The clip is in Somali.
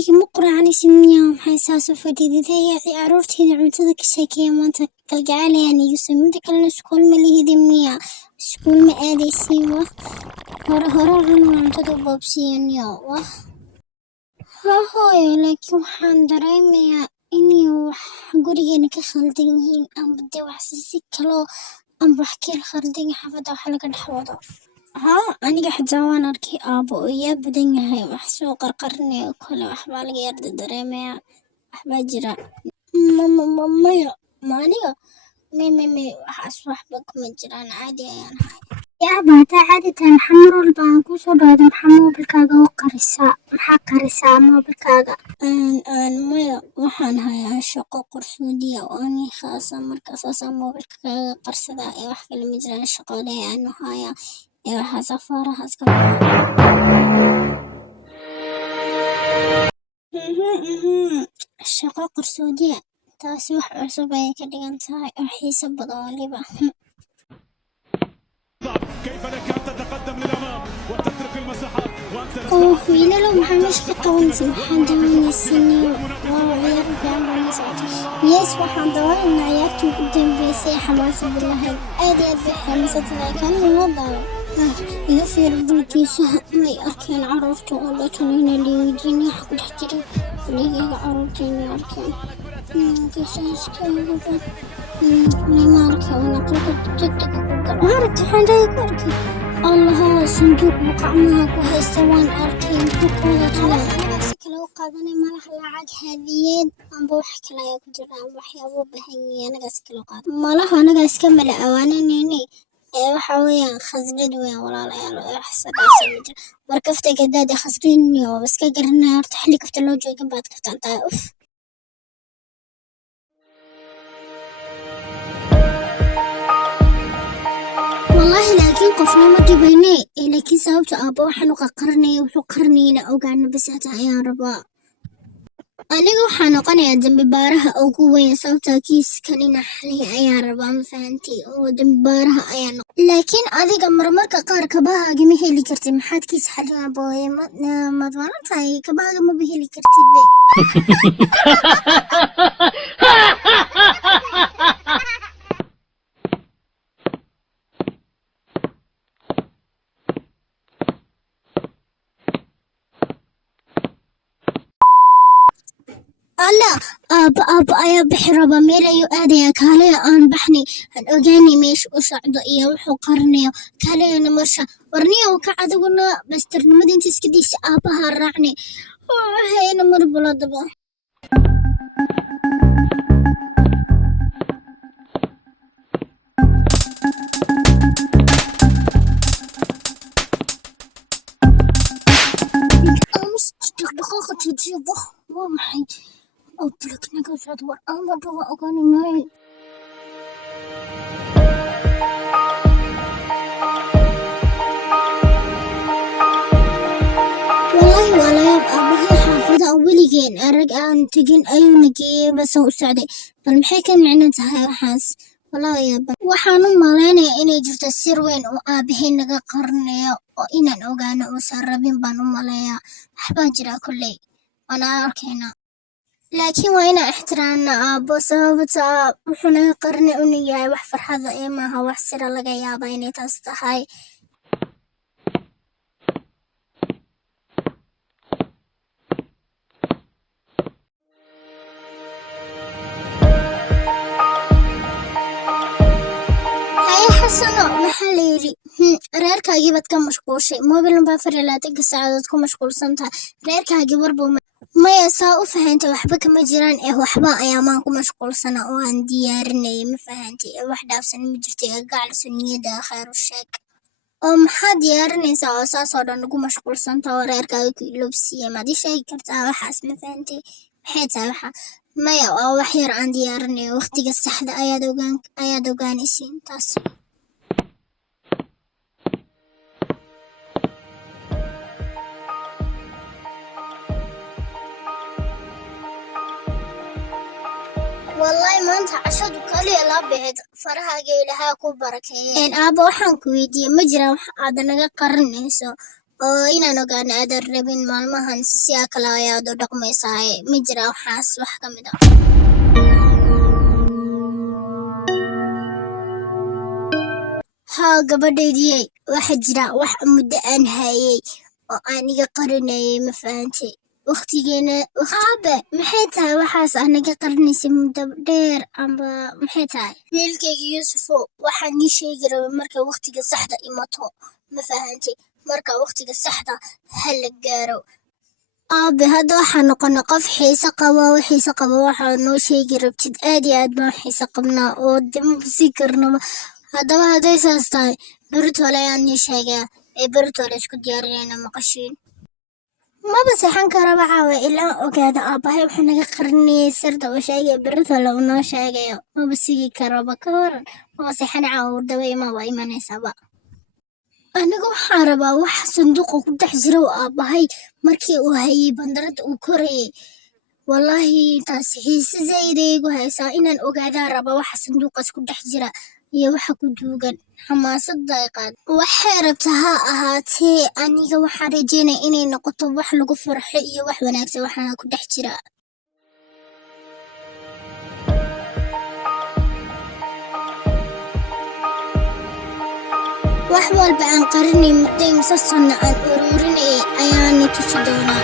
ilmahayga ma quraacnaysid maxay saas u fadhidid caruurtayda cuntada ka sheekeeya maanta kalgacalayaan igu samee mida kalena iskuul ma lihidin miya iskuul ma aadaysiin wah hore cuntada boobsiiyaniyo wah hooyo laakiin waxaan dareemayaa inay wax gurigeena ka khaldan yihiin amba dee wax si kaloo amba wax ka khaldan xaafadda wax laga dhex wado aniga xitaa waan arkay aabbo oo yaa badan yahay wax soo qarqarinayo kale waxbaa laga yarda dareemayaa waxbaa jira maya ma aniga waxaas waxba kuma jiraan caadi ayaan ahay yaaba hataa caadi tahay maxaa mar walba aan kusoo dhawada maxaa moobilkaaga u qarisaa moobilkaaga maya waxaan hayaa shaqo qarsoodiya oo ani khaasa marka saasaa moobilka kaaga qarsadaa ee wax kale ma jiraan shaqaalehe aanu hayaa ee waxaas afaarahaas ka shaqo qarsoodiya taasi wax cusub ayay ka dhigan tahay oo xiiso badan waliba كيف لك أن تتقدم للأمام وتترك المساحات wiilalow maxaa meesha ka qabanaysa waxaan dawaynaysiniyo ciyaar fiican baa la socota yes waxaan dawaynaynaa ciyaartii ugu dambeysay xamaasada lahayd aad iyo aad bay xamaasada lahayd kaana noo daawa iga fiir bulkiisaha inay arkeen caruurta oo la tunayna liiweydiin waxa ku dhex jira ligayga caruurta inay arkeen kiisaaska uguba limaarka wana qolka degdega ku gala maaragta xandhaya ku arkay allaha sanduuq gacmaha ku haysta waan arkay buqooda tala aniga si kale u qaadanay malaha lacag hadiyeed amba wax kale ayaa ku jira amba waxyaabo u baahan yahay anaga si kale u qaadan malaha anaga iska mala awaananayni waxa weeyaan khasnad weeyaan walaalayaal wax sadaasa ma jira markafta gadaada khasnadni oo iska garanay horta xilli kafta loo joogin baad kaftantaa والله لكن قفنا ما تبيني لكن سببت أبا وحنو قرني وحو قرنينا أو قعدنا بس هتا يا ربا أنا وحنا قني دم بارها أو قوة سببت كيس كنينا حلي يا ربا ما فهمتي ودم بارها أيانو لكن أذي قمر مركا قار كباها جمي هي اللي كرتي محد كيس حلي أبوي ما ضمنت هاي كباها ما به اللي كرتي بي أبا أيا بحربا ميلا يؤدي كالي أن بحني أجاني ميش أصعد إياه وحو قرني كالي أنا مرشا ورني وكعد قلنا بس ترنمد انت سكديس أبا هرعني هاي أنا مر بلا دبا أمس دقيقة تجيبه ومحي أطلق نقص أدوار أما دوا أغاني ناي والله ولا يبقى بهي حافظة أوليين أرجع أن تجين أيونكي بس هو سعدي فالمحيكة معناتها وحاس والله يابا waxaan u maleynayaa inay jirto sir weyn oo aabahay naga qarinayo oo inaan ogaano uusan rabin baan u maleeyaa waxbaa jira kolley waana arkaynaa laakiin waa inaan ixtiraamna aabbo sababta wuxuu naga qarni u yahay wax farxada ee maaha wax sira laga yaaba inay taas tahay حسنا محليلي reerkaagii baad ka mashquulshay mobiln baa 24 saacadood ku mashquulsantahay reerkaagii warbu maya saa u fahantay waxba kama jiraan waxba ayaa maan ku mashquulsana oo aan diyaarinay ma fahantay wax dhaafsan ma jirtay gacal sunniyada khayr u sheeg oo maxaa diyaarinaysaa oo saas oo dhan ugu mashquulsantahay oo reerkaaga ku ilobsiye ma di sheegi kartaa waxaas ma fahantay maxay tahay waxa maya oo wax yar aan diyaarinay waqtiga saxda ayaad ogaanaysiin taas والله ما أنت عشان كلي لا بهد فرها جاي لها كبرك أبا وحن كويدي مجرى هذا نجا قرن إنسو oo inaan ogaano aadan rabin maalmahan siyaa kale ayaad u dhaqmaysaa ma jira waxaas wax ka mid ah haa gabadhaydii waxa jira wax muddo aan hayay oo aan iga qarinayay ma fahantay waqtigeena aabe maxay tahay waxaas anaga qarinaysay muddo dheer amba maxay tahay wiilkayga yuusufo waxaan ii sheegi rabay marka waqtiga saxda imato ma fahantay marka waqtiga saxda ha la gaaro aabe hadda waxaan noqonay qof xiise qaba waxaa noo sheegi rabtid aad iyo aad baan xiise qabnaa oo dima sii karnaba haddaba hadday saas tahay beritoole ayaan ii sheegaa ee beritoole isku diyaarinayna maqashiin maba seexan karaba caawa ilaa ogaada aabbahay wuxuu naga qarinayay sirta uu sheegaya beritoole uu noo sheegayo maba sigi karaba ka waran maba seexan caawa wardaba imaba imanaysaaba aniga waxaan rabaa wax sanduuqa ku dhex jira oo aabbahay markii uu hayay bandarada uu korayay wallaahi taas xiise zaydey igu haysaa inaan ogaadaa rabaa waxa sanduuqaas ku dhex jira iyo waxa ku duugan xamaasadda ay qaad waxay rabta ha ahaatee aniga waxaan rajeynaya inay noqoto wax lagu farxo iyo wax wanaagsan waxaana ku dhex jira wax walba aan qarinay muddo imsa sanno aan ururinayay ayaana tusi doonaa